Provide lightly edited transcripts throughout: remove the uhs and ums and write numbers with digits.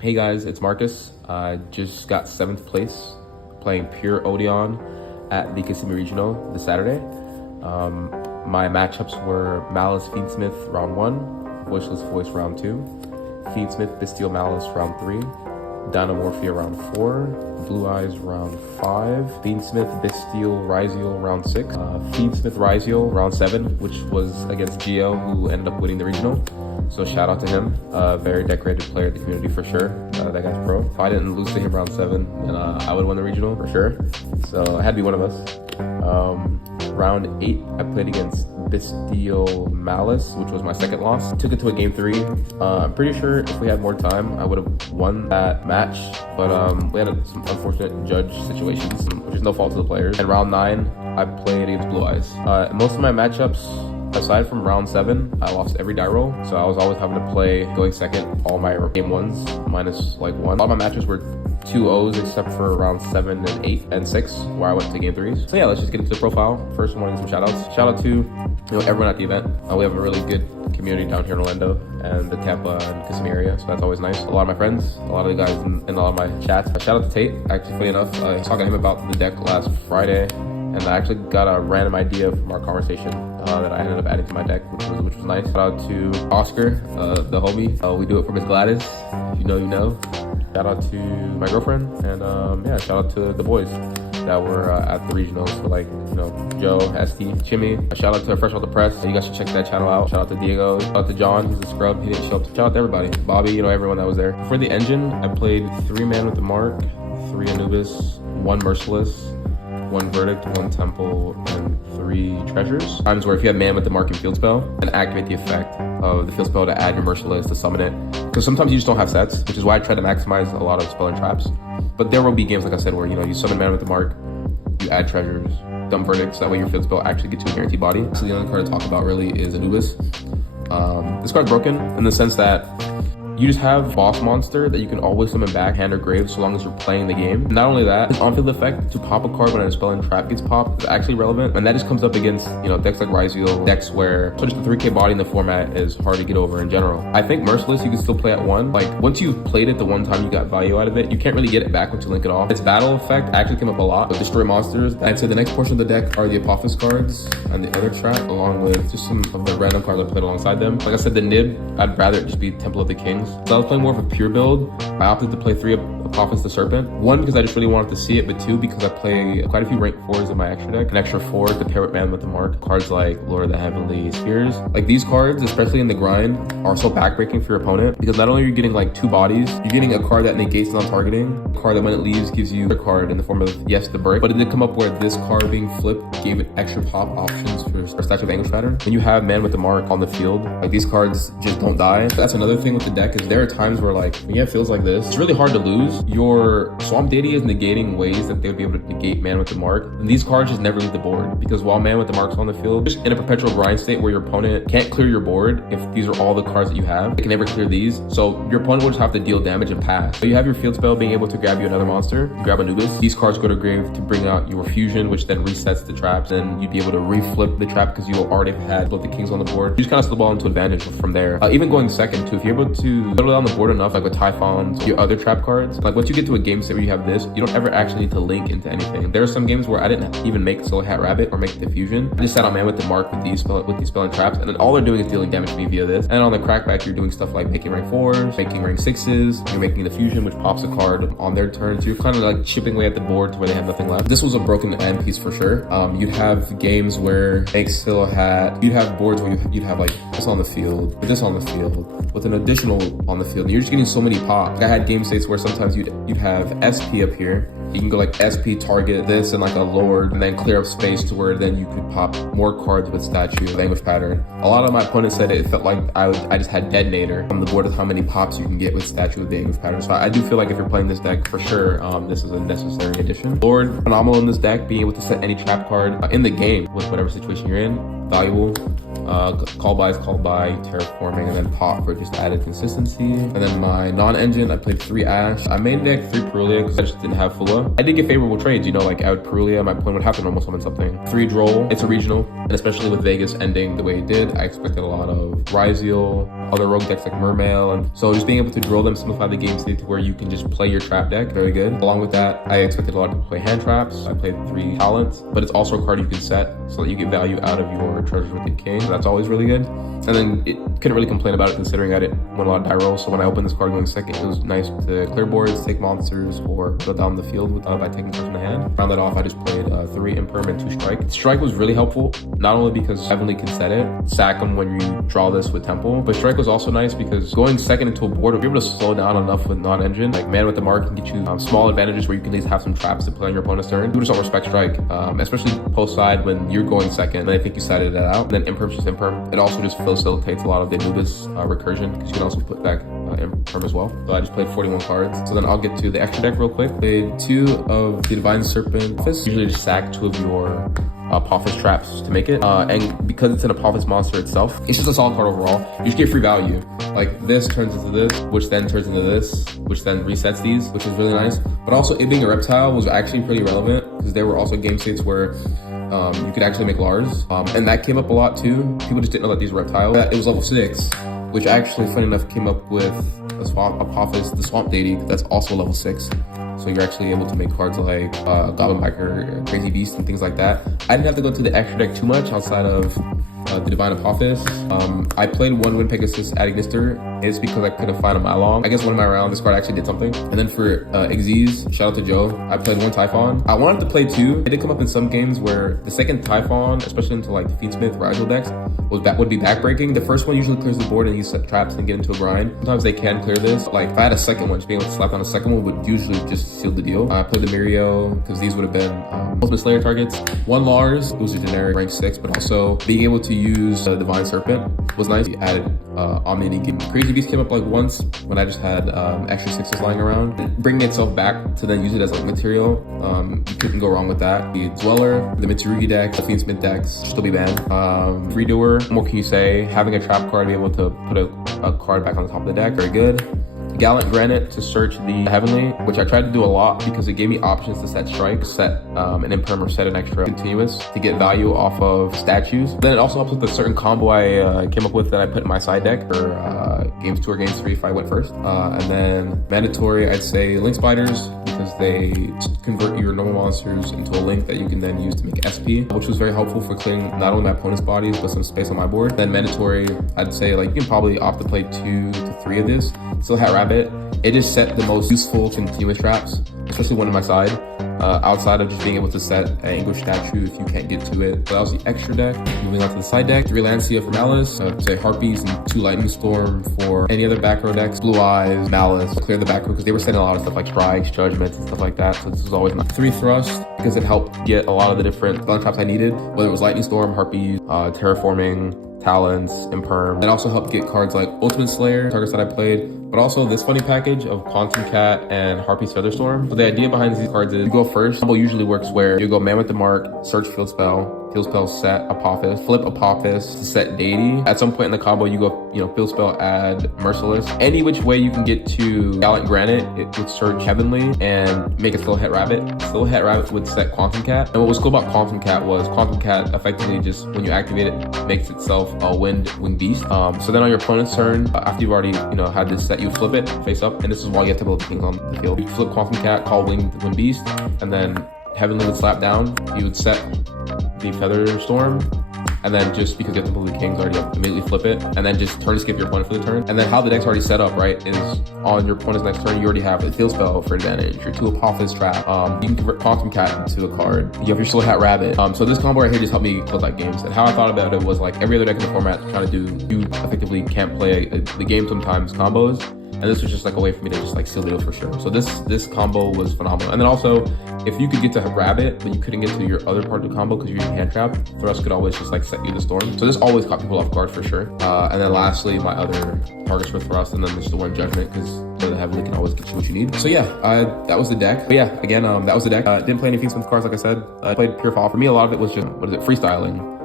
Hey guys, it's Marcus. I just got 7th place playing pure Odion at the Kissimmee Regional this Saturday. My matchups were Malice Feedsmith round 1, Voiceless Voice round 2, Feedsmith Bestial Malice round 3, Dynamorphia round 4, Blue Eyes round 5, Feedsmith Bestial Ryziel round 6, Feedsmith Ryziel round 7, which was against YuGiOh, who ended up winning the regional. So shout out to him, very decorated player in the community for sure. That guy's pro. If I didn't lose to him round 7, then I would have won the regional for sure. So it had to be one of us. Round 8, I played against Bestial Malice, which was my second loss. Took it to a game 3. I'm pretty sure if we had more time, I would have won that match. But we had some unfortunate judge situations, which is no fault of the players. And round 9, I played against Blue Eyes. Most of my matchups, aside from round 7, I lost every die roll, so I was always having to play going second all my game 1s minus like 1. A lot of my matches were 2-0s except for round 7 and 8 and 6 where I went to game 3s. So yeah, let's just get into the profile. First, I want to give some shout outs. Shout out to everyone at the event. We have a really good community down here in Orlando and the Tampa and Kissimmee area, so that's always nice. A lot of my friends, a lot of the guys in a lot of my chats. Shout out to Tate. Actually, funny enough, I was talking to him about the deck last Friday, and I actually got a random idea from our conversation that I ended up adding to my deck, which was nice. Shout out to Oscar, the homie. We do it for Miss Gladys. If you know, you know. Shout out to my girlfriend, and yeah, shout out to the boys that were at the regionals. So like, Joe, ST, Chimmy. Shout out to Fresh Off the Press. You guys should check that channel out. Shout out to Diego. Shout out to John, he's a scrub. He didn't show up. Shout out to everybody. Bobby, everyone that was there. For the engine, I played 3 Man with the Mark, 3 Anubis, 1 Merciless, 1 Verdict, 1 Temple, and 3 Treasures. Times where if you have Man with the Mark and Field Spell, and activate the effect of the Field Spell to add your Merciless to summon it. Because sometimes you just don't have sets, which is why I try to maximize a lot of spell and traps. But there will be games, like I said, where you summon Man with the Mark, you add Treasures, dumb Verdicts, that way your Field Spell actually gets you a guaranteed body. So the only card to talk about really is Anubis. This card's broken in the sense that you just have boss monster that you can always summon back, hand or grave, so long as you're playing the game. Not only that, this on-field effect to pop a card when a spell and trap gets popped is actually relevant, and that just comes up against, decks like Ryziel, decks where so just the 3k body in the format is hard to get over in general. I think Merciless you can still play at 1. Like, once you've played it the one time you got value out of it, you can't really get it back once you link it off. Its battle effect actually came up a lot with Destroy Monsters. I'd say the next portion of the deck are the Apotheosis cards and the other track, along with just some of the random cards I played alongside them. Like I said, the Nib, I'd rather it just be Temple of the Kings. So I was playing more of a pure build. I opted to play 3 Apotheosis the Serpent. 1, because I just really wanted to see it, but 2, because I play quite a few rank 4s in my extra deck. An extra 4 to pair with Man with the Mark. Cards like Lord of the Heavenly Spheres. Like, these cards, especially in the grind, are so backbreaking for your opponent, because not only are you getting like 2 bodies, you're getting a card that negates non-targeting, a card that when it leaves gives you a card in the form of Yes the Break, but it did come up where this card being flipped gave it extra pop options for Statue of Anguish Pattern. When you have Man with the Mark on the field, like, these cards just don't die. That's another thing with the deck, is there are times where like, when you have feels like this, it's really hard to lose. Your Swamp Deity is negating ways that they would be able to negate Man with the Mark. And these cards just never leave the board, because while Man with the Mark's on the field, just in a perpetual grind state where your opponent can't clear your board if these are all the cards that you have. They can never clear these. So your opponent will just have to deal damage and pass. So you have your field spell being able to grab you another monster. You grab Anubis. These cards go to grave to bring out your fusion, which then resets the traps. Then you'd be able to reflip the trap because you already had both the kings on the board. You just kind of snowball into advantage from there. Even going second too, if you're able to settle down the board enough, like with Typhons, your other trap cards, like once you get to a game set where you have this, you don't ever actually need to link into anything. There are some games where I didn't even make Soul Hat Rabbit or make the fusion. I just sat on Man with the Mark with these spell and traps, and then all they're doing is dealing damage to me via this. And on the crackback, you're doing stuff like making rank 4s, making rank 6s, you're making the fusion, which pops a card on their turn. So you're kind of like chipping away at the board to where they have nothing left. This was a broken end piece for sure. You'd have games where make Still Hat, you'd have boards where you'd have like this on the field, with this on the field, with an additional on the field, and you're just getting so many pops. Like, I had game states where sometimes you'd have SP up here. You can go like SP target this and like a Lord, and then clear up space to where then you could pop more cards with Statue of Anguish Pattern. A lot of my opponents said it felt like I just had Detonator on the board of how many pops you can get with Statue of the Anguish Pattern. So I do feel like if you're playing this deck, for sure, this is a necessary addition. Lord, phenomenal in this deck, being able to set any trap card in the game with whatever situation you're in. Valuable. Call by, terraforming, and then pop for just added consistency. And then my non-engine, I played 3 Ash. I main deck 3 Perulia because I just didn't have Fula. I did get favorable trades, like I would Perulia, my opponent would have to normal summon something. 3 Droll, it's a regional. And especially with Vegas ending the way it did, I expected a lot of YuGiOh, other rogue decks like Mermail, and so just being able to drill them, simplify the game state to where you can just play your trap deck, very good. Along with that, I expected a lot of people to play hand traps. I played 3 talents, but it's also a card you can set so that you get value out of your treasures with the king, so that's always really good. And then it couldn't really complain about it considering I didn't win a lot of die rolls, so when I opened this card going second, it was nice to clear boards, take monsters, or go down the field by taking cards in the hand. Round that off, I just played 3 Imperm and 2 Strike. Strike was really helpful, not only because Heavenly can set it, sack them when you draw this with Temple, but Strike was also nice because going second into a board, if you're able to slow down enough with non-engine, like Man with the Mark can get you small advantages where you can at least have some traps to play on your opponent's turn. You just don't respect Strike, especially post side when you're going second, and I think you sided it out. And then Imperm's just Imperm. It also just facilitates a lot of the Anubis recursion because you can also put back Imperm as well. So I just played 41 cards. So then I'll get to the extra deck real quick. Played 2 of the Divine Serpent. Usually just sack 2 of your Apotheosis traps to make it. And because it's an Apotheosis monster itself, it's just a solid card overall. You just get free value. Like this turns into this, which then turns into this, which then resets these, which is really nice. But also it being a reptile was actually pretty relevant because there were also game states where you could actually make Lars. And that came up a lot too. People just didn't know that these were reptiles. It was level 6, which actually, funny enough, came up with Apotheosis, the Swamp Deity, that's also level 6. So you're actually able to make cards like Goblin Biker, Crazy Beast, and things like that. I didn't have to go to the extra deck too much outside of the Divine Apotheosis. I played 1 Wind Pegasus at Ignister. It's because I couldn't find a Mylong. I guess one of my rounds, this card actually did something. And then for Ej'scast, shout out to Joe, I played 1 Typhon. I wanted to play 2. It did come up in some games where the second Typhon, especially into like the Fiendsmith, Rigel decks, would be backbreaking. The first one usually clears the board and you set traps and get into a grind. Sometimes they can clear this. Like if I had a second one, just being able to slap on a second one would usually just seal the deal. I played the Mirio because these would have been Ultimate Slayer targets. 1 Lars, it was a generic rank 6, but also being able to use Divine Serpent was nice. He added Omni game. Crazy Beast came up like once when I just had extra 6s lying around. Bringing itself back to then use it as like material, you couldn't go wrong with that. The Dweller, the Mitsurugi deck, the Fiendsmith decks should still be banned. Redoer, what more can you say? Having a trap card, be able to put a card back on the top of the deck, very good. Gallant Granite to search the Heavenly, which I tried to do a lot because it gave me options to set Strike, set an Imperm, or set an extra Continuous to get value off of statues. Then it also helps with a certain combo I came up with that I put in my side deck for games 2 or games 3 if I went first. And then mandatory, I'd say Link Spiders because they convert your normal monsters into a link that you can then use to make SP, which was very helpful for clearing not only my opponent's bodies but some space on my board. Then mandatory, I'd say like you can probably opt to play 2 to 3 of this. Still had Rabbit. It just set the most useful continuous traps, especially one on my side, outside of just being able to set an English statue if you can't get to it. So that was the extra deck. Moving on to the side deck, 3 Lancia for Malice, say Harpies and 2 Lightning Storm for any other back row decks. Blue Eyes, Malice, clear the back row because they were setting a lot of stuff like Strikes, Judgments, and stuff like that. So this was always 3 Thrust because it helped get a lot of the different gun traps I needed, whether it was Lightning Storm, Harpies, Terraforming, Talents, Imperm. It also helped get cards like Ultimate Slayer, targets that I played, but also this funny package of Quantum Cat and Harpy's Featherstorm. So the idea behind these cards is you go first. Combo usually works where you go Man with the Mark, search field spell, set Apotheosis, flip Apotheosis to set Deity. At some point in the combo, you go, field spell, add Merciless. Any which way you can get to Gallant Granite, it would search Heavenly and make a Still Het Rabbit. Still Het Rabbit would set Quantum Cat. And what was cool about Quantum Cat was Quantum Cat effectively just, when you activate it, makes itself a Winged Beast. So then on your opponent's turn, after you've already, had this set, you flip it face up, and this is why you have to build the things on the field. You flip Quantum Cat, call Winged Beast, and then Heavenly would slap down. You would set the Feather Storm, and then just because you have to pull the Kings, already immediately flip it, and then just turn skip your opponent for the turn. And then how the deck's already set up, right, is on your opponent's next turn, you already have a field spell for advantage, your 2 Apotheosis trap, you can convert Quantum Cat into a card, you have your Still Het Rabbit. So this combo right here just helped me close out games. And how I thought about it was like every other deck in the format trying to do, you effectively can't play the game sometimes combos. And this was just like a way for me to just like seal the deal for sure. So this combo was phenomenal. And then also, if you could get to Rabbit, but you couldn't get to your other part of the combo because you're using hand trap, Thrust could always just like set you the storm. So this always caught people off guard for sure. And then lastly, my other targets for Thrust, and then just the one Judgment because the Heavenly can always get you what you need. So yeah, that was the deck. But yeah, again, that was the deck. Didn't play any Fiendsmith cards, like I said. I played Pure Fall. For me, a lot of it was just, freestyling.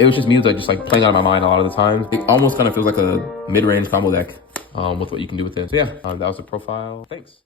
It was just me like just like playing out of my mind a lot of the time. It almost kind of feels like a mid-range combo deck with what you can do with it. So yeah, that was the profile. Thanks.